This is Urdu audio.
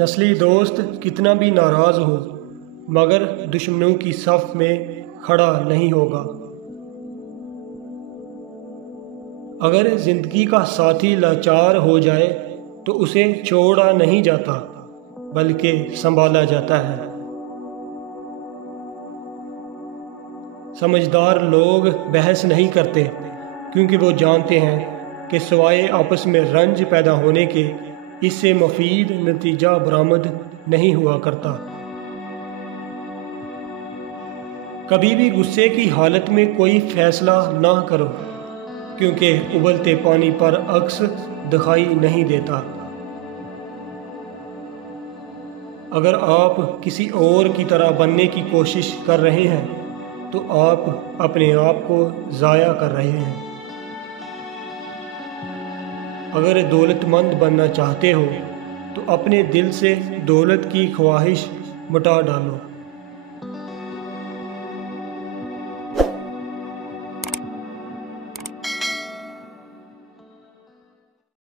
نسلی دوست کتنا بھی ناراض ہو مگر دشمنوں کی صف میں کھڑا نہیں ہوگا۔ اگر زندگی کا ساتھی لاچار ہو جائے تو اسے چھوڑا نہیں جاتا بلکہ سنبھالا جاتا ہے۔ سمجھدار لوگ بحث نہیں کرتے کیونکہ وہ جانتے ہیں کہ سوائے آپس میں رنج پیدا ہونے کے اس سے مفید نتیجہ برآمد نہیں ہوا کرتا۔ کبھی بھی غصے کی حالت میں کوئی فیصلہ نہ کرو کیونکہ ابلتے پانی پر عکس دکھائی نہیں دیتا۔ اگر آپ کسی اور کی طرح بننے کی کوشش کر رہے ہیں تو آپ اپنے آپ کو ضائع کر رہے ہیں۔ اگر دولت مند بننا چاہتے ہو تو اپنے دل سے دولت کی خواہش مٹا ڈالو۔